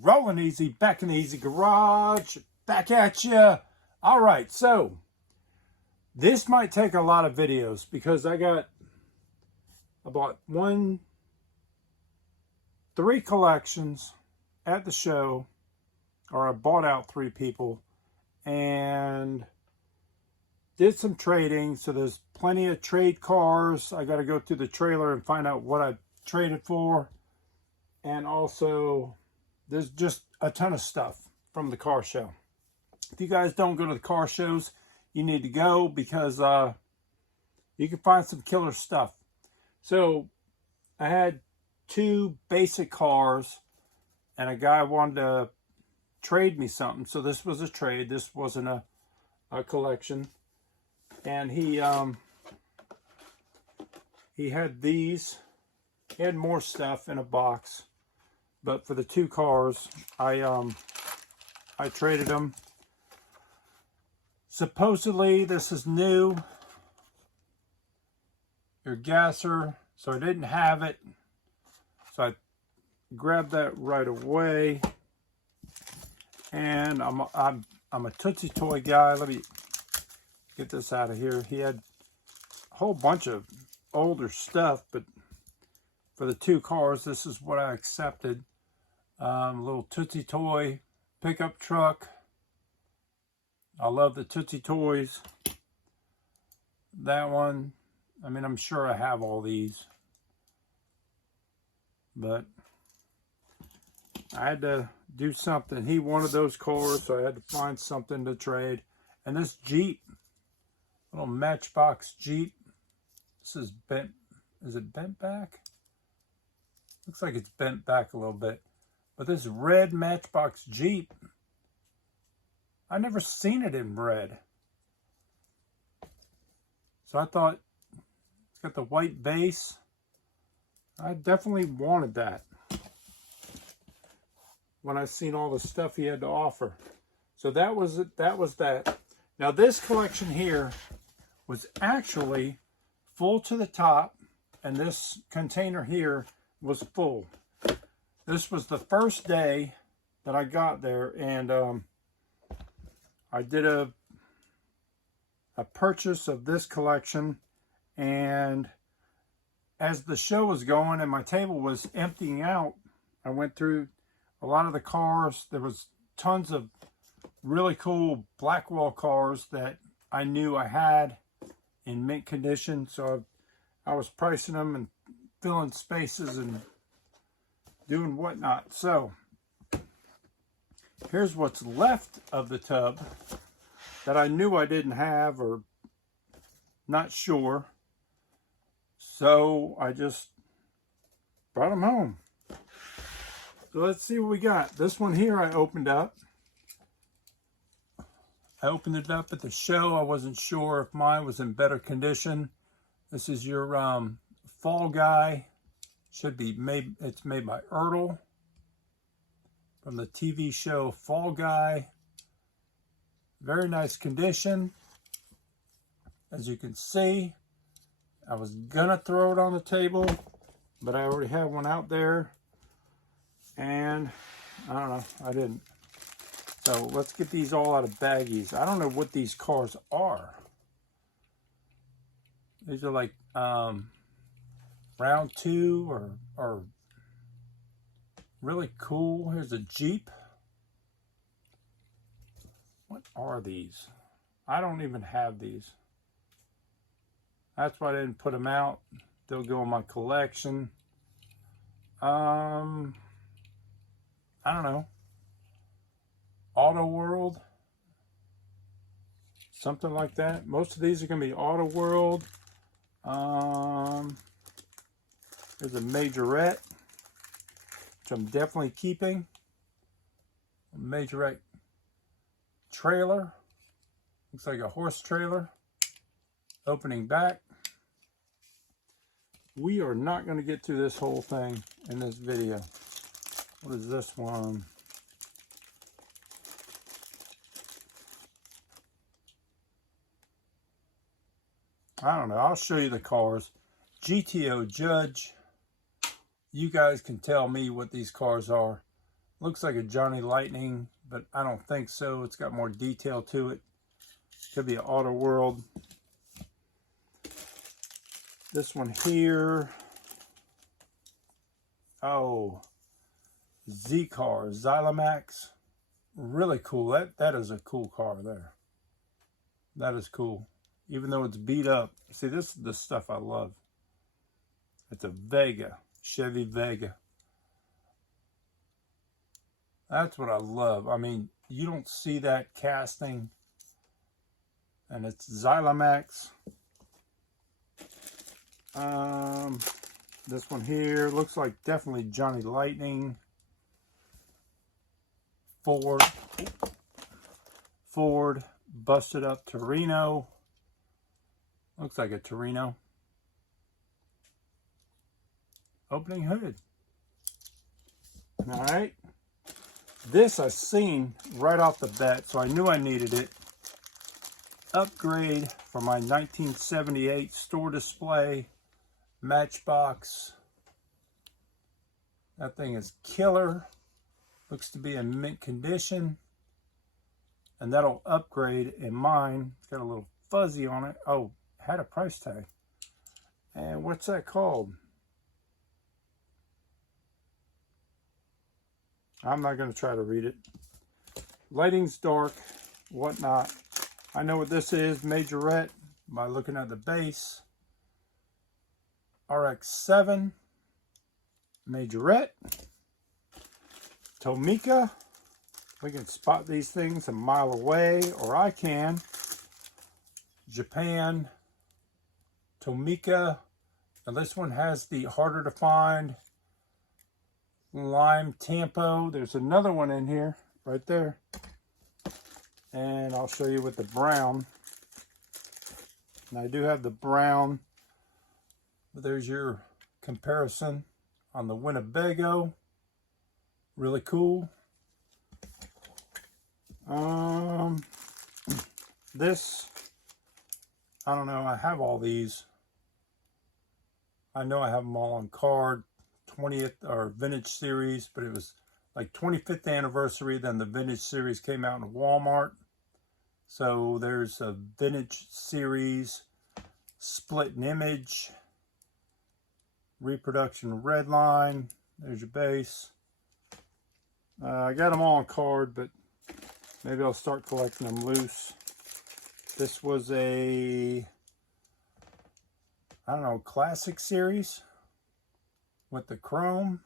rolling easy, back in the easy garage, back at you. All right, so this might take a lot of videos because I bought three collections at the show, or I bought out 3 people and did some trading. So there's plenty of trade cars. I got to go through the trailer and find out what I traded for. And also there's just a ton of stuff from the car show. If you guys don't go to the car shows, you need to go because you can find some killer stuff. So I had 2 basic cars and a guy wanted to trade me something. So this was a trade. This wasn't a collection. And he had these. He had more stuff in a box. But for the 2 cars, I traded them. Supposedly this is new. Your gasser. So I didn't have it. So I grabbed that right away. And I'm a Tootsie Toy guy. Let me get this out of here. He had a whole bunch of older stuff, but for the 2 cars, this is what I accepted. A little Tootsie Toy pickup truck. I love the Tootsie Toys. That one, I mean, I'm sure I have all these, but I had to do something. He wanted those cars, so I had to find something to trade. And this Jeep, little Matchbox Jeep. This is bent. Is it bent back? Looks like it's bent back a little bit. But this red Matchbox Jeep, I never seen it in red. So I thought, it's got the white base. I definitely wanted that when I seen all the stuff he had to offer. So that was it. That was that. Now this collection here was actually full to the top, and this container here was full. This was the first day that I got there, and I did a purchase of this collection, and as the show was going and my table was emptying out, I went through a lot of the cars. There was tons of really cool Blackwell cars that I knew I had in mint condition, so I was pricing them and filling spaces and doing whatnot. So here's what's left of the tub that I knew I didn't have or not sure. So I just brought them home. So let's see what we got. This one here I opened up. I opened it up at the show. I wasn't sure if mine was in better condition. This is your Fall Guy. Should be made. It's made by Ertl from the TV show Fall Guy. Very nice condition. As you can see, I was gonna throw it on the table, but I already have one out there, and I don't know, I didn't. So let's get these all out of baggies. I don't know what these cars are. These are like round 2 or really cool. Here's a Jeep. What are these? I don't even have these. That's why I didn't put them out. They'll go in my collection. I don't know. Auto World. Something like that. Most of these are going to be Auto World. There's a Majorette, which I'm definitely keeping. A Majorette trailer. Looks like a horse trailer. Opening back. We are not going to get through this whole thing in this video. What is this one? I don't know. I'll show you the cars. GTO Judge. You guys can tell me what these cars are. Looks like a Johnny Lightning, but I don't think so. It's got more detail to it. Could be an Auto World. This one here. Oh, Z-Car, Xylomax. Really cool. That is a cool car there. That is cool. Even though it's beat up. See, this is the stuff I love. It's a Vega, Chevy Vega. That's what I love. I mean, you don't see that casting. And it's Xylomax. This one here looks like definitely Johnny Lightning. Ford busted up Torino. Looks like a Torino. Opening hood. All right. This I seen right off the bat, so I knew I needed it. Upgrade for my 1978 store display Matchbox. That thing is killer. Looks to be in mint condition. And that'll upgrade in mine. It's got a little fuzzy on it. Oh, had a price tag. And what's that called? I'm not going to try to read it. Lighting's dark, whatnot. I know what this is, Majorette, by looking at the base. RX-7, Majorette, Tomica. We can spot these things a mile away, or I can. Japan, Tomica. Now this one has the harder to find lime Tampo. There's another one in here, right there. And I'll show you with the brown. And I do have the brown. But there's your comparison on the Winnebago. Really cool. This, I don't know, I have all these. I know I have them all on card. 20th or vintage series, but it was like 25th anniversary. Then the vintage series came out in Walmart. So there's a vintage series, split and image, reproduction red line. There's your base. I got them all on card, but maybe I'll start collecting them loose. This was a, I don't know, classic series with the chrome,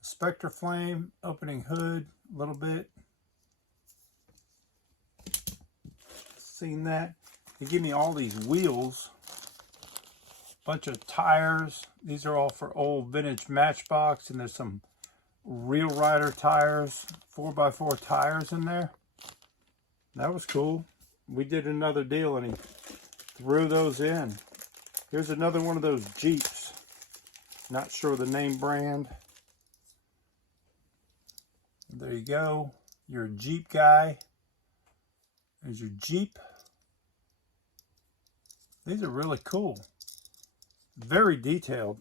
Spectre Flame, opening hood a little bit. Seen that. They give me all these wheels, bunch of tires. These are all for old vintage Matchbox, and there's some Real Rider tires, 4x4 tires in there. That was cool. We did another deal and he threw those in. Here's another one of those Jeeps. Not sure the name brand. There you go. You're a Jeep guy. There's your Jeep. These are really cool. Very detailed.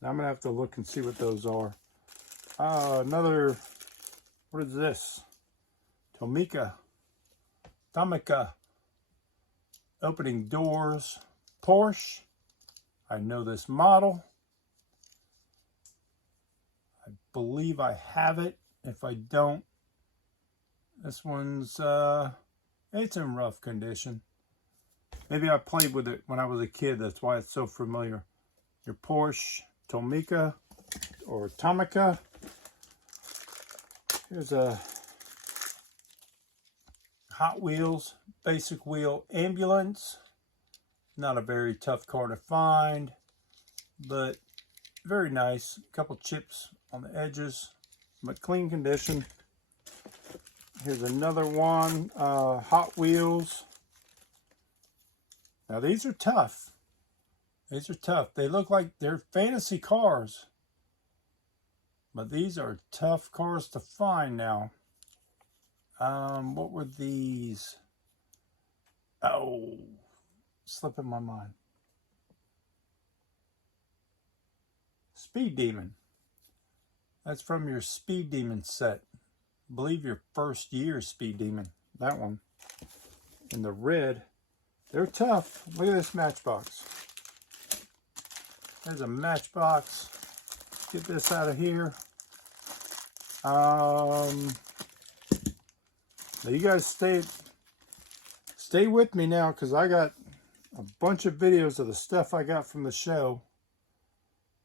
Now I'm going to have to look and see what those are. Another, what is this? Tomica. Opening doors. Porsche. I know this model. I believe I have it. If I don't, this one's, it's in rough condition. Maybe I played with it when I was a kid. That's why it's so familiar. Your Porsche Tomica or Tomica. Here's a Hot Wheels basic wheel ambulance. Not a very tough car to find, but very nice. A couple chips on the edges, but clean condition. Here's another one, Hot Wheels. Now these are tough. These are tough. They look like they're fantasy cars, but these are tough cars to find now. What were these? Oh, slipping my mind. Speed Demon. That's from your Speed Demon set. I believe your first year Speed Demon. That one. In the red. They're tough. Look at this Matchbox. There's a Matchbox. Get this out of here. Now you guys stay with me now, because I got a bunch of videos of the stuff I got from the show.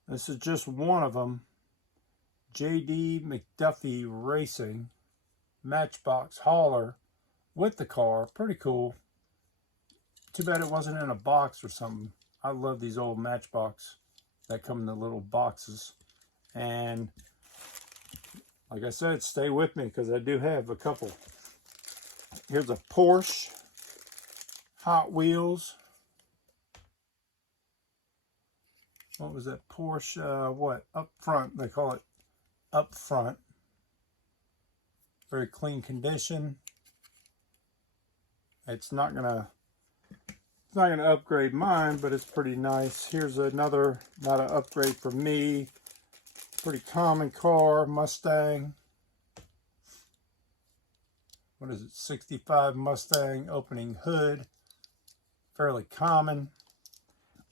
This is just one of them. JD McDuffie Racing Matchbox hauler with the car. Pretty cool. Too bad it wasn't in a box or something. I love these old Matchbox that come in the little boxes. And like I said, stay with me, because I do have a couple. Here's a Porsche Hot Wheels. What was that Porsche? What? Up front. They call it up front. Very clean condition. It's not gonna upgrade mine, but it's pretty nice. Here's another, not an upgrade for me. Pretty common car, Mustang. What is it? 65 Mustang opening hood. Fairly common.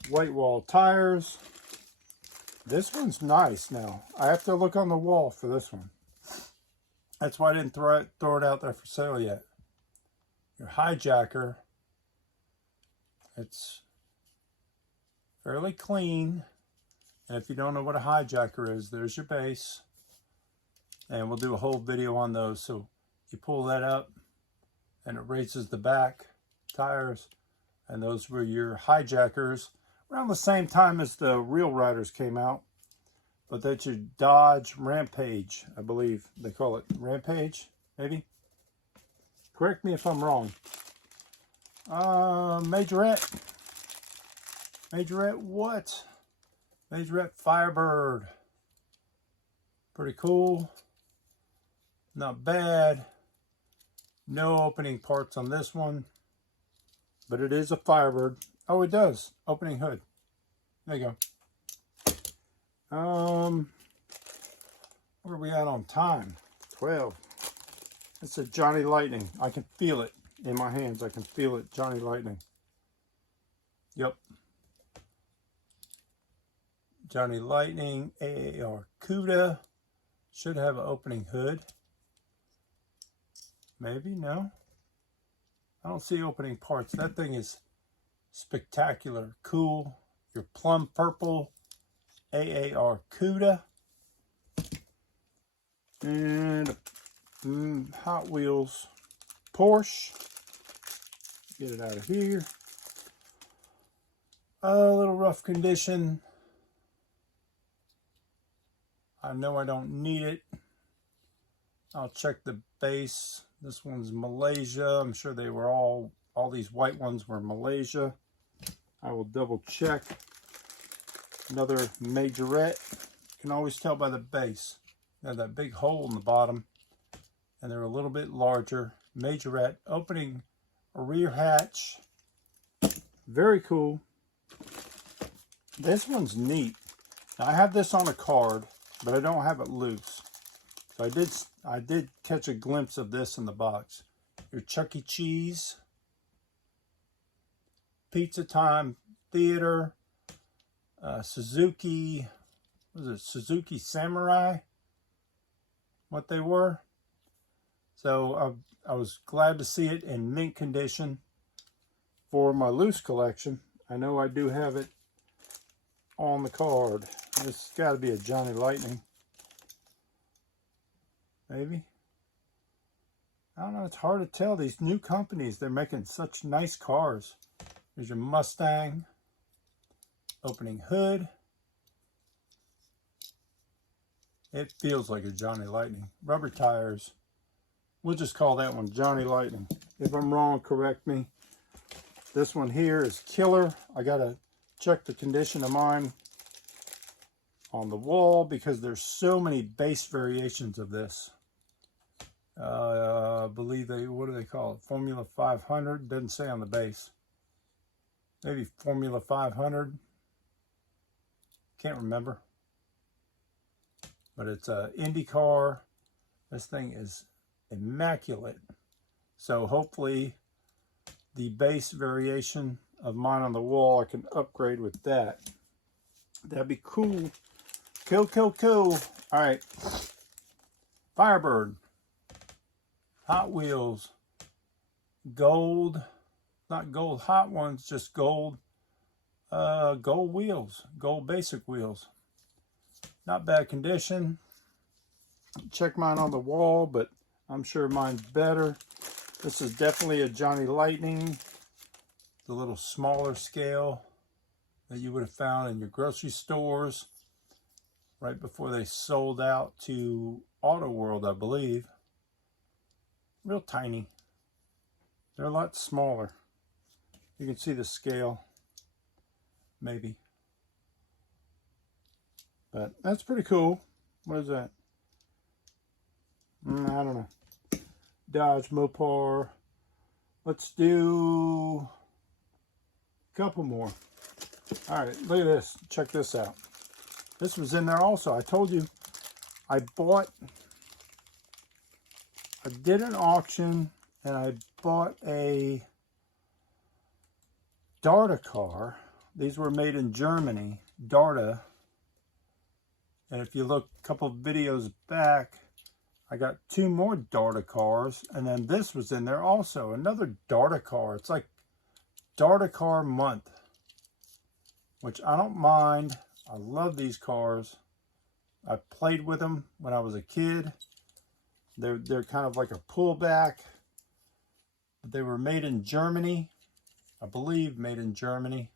White wall tires. This one's nice now. I have to look on the wall for this one. That's why I didn't throw it out there for sale yet. Your Hijacker. It's fairly clean. And if you don't know what a Hijacker is, there's your base. And we'll do a whole video on those. So you pull that up and it raises the back tires. And those were your Hijackers around the same time as the Real Riders came out. But that's your Dodge Rampage, I believe they call it. Rampage, maybe? Correct me if I'm wrong. Majorette. Majorette what? Majorette Firebird. Pretty cool. Not bad. No opening parts on this one. But it is a Firebird. Oh, it does. Opening hood. There you go. Where are we at on time? 12. It's a Johnny Lightning. I can feel it in my hands. I can feel it. Johnny Lightning. Yep. Johnny Lightning. AAR CUDA. Should have an opening hood. Maybe, no. I don't see opening parts. That thing is spectacular. Cool. Your plum purple. AAR CUDA. And Hot Wheels Porsche. Get it out of here. A little rough condition. I know I don't need it. I'll check the base. This one's Malaysia. I'm sure they were all these white ones were Malaysia. I will double check. Another Majorette. You can always tell by the base. They have that big hole in the bottom. And they're a little bit larger. Majorette. Opening a rear hatch. Very cool. This one's neat. Now, I have this on a card, but I don't have it loose. So I did catch a glimpse of this in the box. Your Chuck E. Cheese. Pizza Time Theater. Suzuki, what was it, Suzuki Samurai, what they were. So I was glad to see it in mint condition for my loose collection. I know I do have it on the card. This has got to be a Johnny Lightning. Maybe. I don't know, it's hard to tell. These new companies, they're making such nice cars. There's your Mustang. Opening hood. It feels like a Johnny Lightning. Rubber tires. We'll just call that one Johnny Lightning. If I'm wrong, correct me. This one here is Killer. I gotta check the condition of mine on the wall because there's so many base variations of this. I believe what do they call it? Formula 500. Doesn't say on the base. Maybe Formula 500. Can't remember. but it's a Indy car. This thing is immaculate. So hopefully the base variation of mine on the wall, I can upgrade with that. That'd be cool. Cool, cool, cool. All right. Firebird. Hot Wheels. Gold. Not gold hot ones, just gold. Gold wheels. Gold basic wheels. Not bad condition. Check mine on the wall, but I'm sure mine's better. This is definitely a Johnny Lightning, the little smaller scale that you would have found in your grocery stores right before they sold out to Auto World, I believe. Real tiny. They're a lot smaller. You can see the scale, maybe. But that's pretty cool. What is that? I don't know. Dodge Mopar. Let's do a couple more. All right, look at this. Check this out. This was in there also. I told you I did an auction and I bought a Darta car. These were made in Germany, Darta. And if you look a couple of videos back, I got 2 more Darta cars, and then this was in there also, another Darta car. It's like Darta car month, which I don't mind. I love these cars. I played with them when I was a kid. They're kind of like a pullback. They were made in Germany, I believe, made in Germany.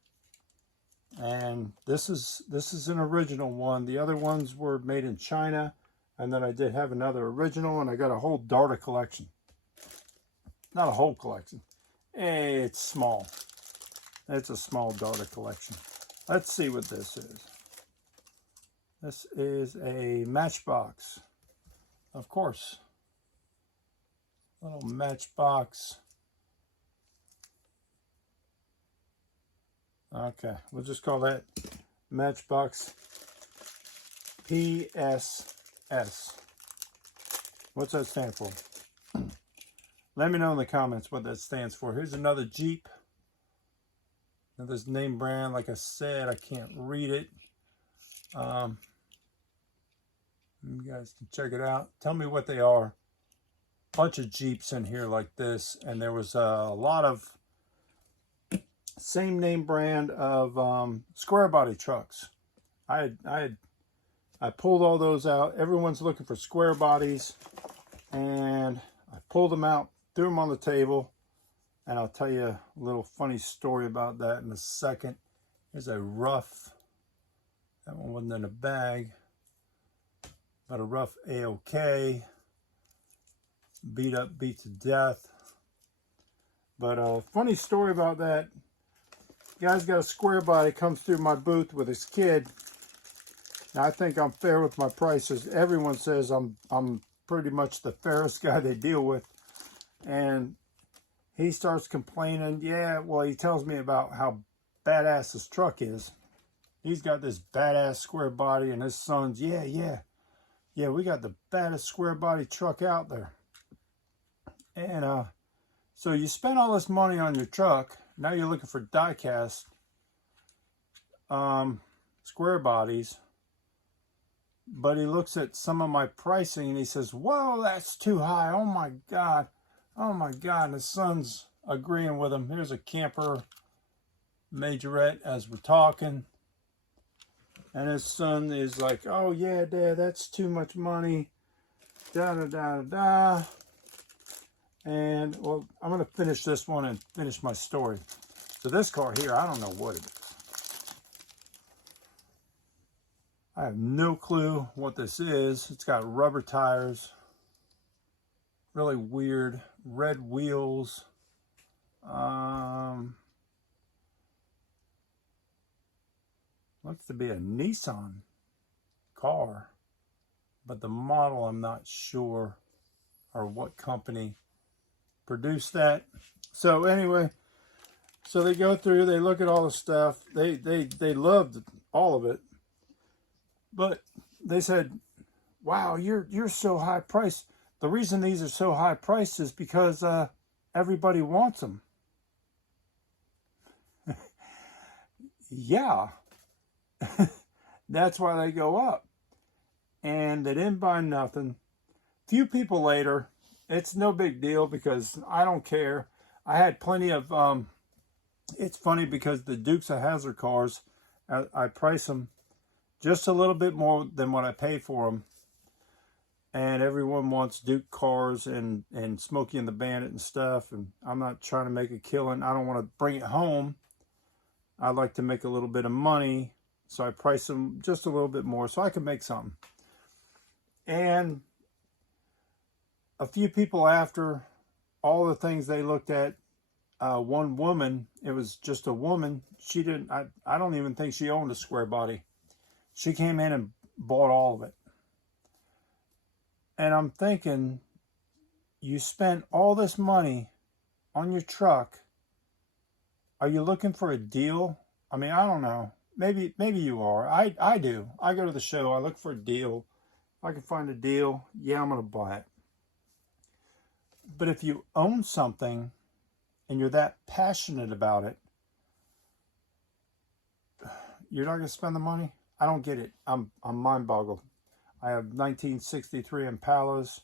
And this is an original one. The other ones were made in China. And then I did have another original, and I got a whole Darta collection. Not a whole collection. It's small. It's a small Darta collection. Let's see what this is. This is a Matchbox. Of course. Little Matchbox. Okay, we'll just call that Matchbox PSS. What's that stand for? Let me know in the comments what that stands for. Here's another Jeep. Now this name brand, like I said, I can't read it. You guys can check it out. Tell me what they are. Bunch of Jeeps in here like this, and there was a lot of same name brand of square body trucks. I pulled all those out. Everyone's looking for square bodies, and I pulled them out, threw them on the table, and I'll tell you a little funny story about that in a second. Here's a rough, that one wasn't in a bag, but a rough AOK, beat up, beat to death. But a funny story about that. Guy's got a square body, comes through my booth with his kid. Now, I think I'm fair with my prices. Everyone says I'm pretty much the fairest guy they deal with. And he starts complaining. Yeah, well, he tells me about how badass his truck is. He's got this badass square body, and his son's, yeah, we got the baddest square body truck out there. And so you spend all this money on your truck. Now you're looking for die-cast square bodies. But he looks at some of my pricing and he says, whoa, that's too high. Oh my God. And his son's agreeing with him. Here's a camper majorette as we're talking. And his son is like, oh yeah, Dad, that's too much money. Da. And, well, I'm going to finish this one and finish my story. So this car here, I don't know what it is. I have no clue what this is. It's got rubber tires. Really weird. Red wheels. Looks to be a Nissan car. But the model, I'm not sure. Or what company produced that. So anyway, so they go through, they look at all the stuff. They loved all of it. But they said, wow, you're so high priced. The reason these are so high priced is because everybody wants them. Yeah, that's why they go up. And they didn't buy nothing. Few people later, it's no big deal because I don't care. I had plenty of, it's funny because the Dukes of Hazzard cars, I price them just a little bit more than what I pay for them. And everyone wants Duke cars and Smokey and the Bandit and stuff. And I'm not trying to make a killing. I don't want to bring it home. I like to make a little bit of money. So I price them just a little bit more so I can make something. And a few people after all the things they looked at, one woman, it was just a woman. She didn't, I don't even think she owned a square body. She came in and bought all of it. And I'm thinking, you spent all this money on your truck. Are you looking for a deal? I mean, I don't know. Maybe you are. I do. I go to the show. I look for a deal. If I can find a deal, yeah, I'm going to buy it. But if you own something and you're that passionate about it, you're not going to spend the money? I don't get it. I'm mind boggled. I have 1963 Impalas.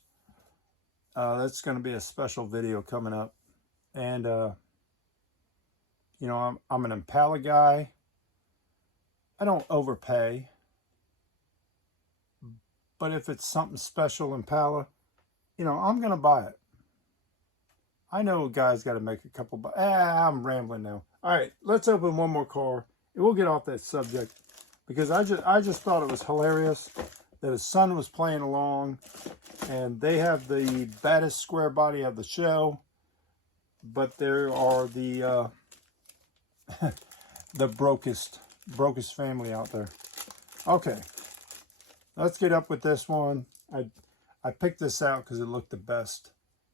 That's going to be a special video coming up. And, you know, I'm an Impala guy. I don't overpay. But if it's something special Impala, you know, I'm going to buy it. I know a guy's got to make a couple, but I'm rambling now. All right, let's open one more car, and we'll get off that subject because I just thought it was hilarious that his son was playing along, and they have the baddest square body of the show, but there are the the brokest family out there. Okay, let's get up with this one. I picked this out because it looked the best.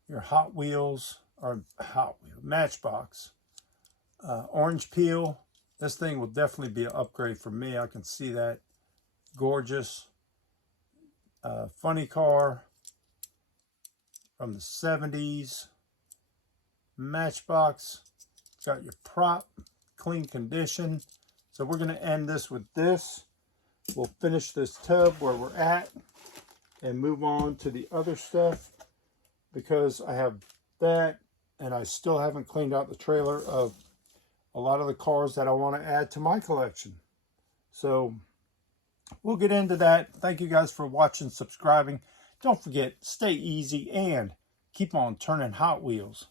Your Hot Wheels, or Matchbox. Orange peel. This thing will definitely be an upgrade for me. I can see that. Gorgeous. Funny car from the 70s. Matchbox. Got your prop. Clean condition. So we're going to end this with this. We'll finish this tub where we're at and move on to the other stuff, because I have that and I still haven't cleaned out the trailer of a lot of the cars that I want to add to my collection. So we'll get into that. Thank you guys for watching, subscribing. Don't forget, stay easy and keep on turning Hot Wheels.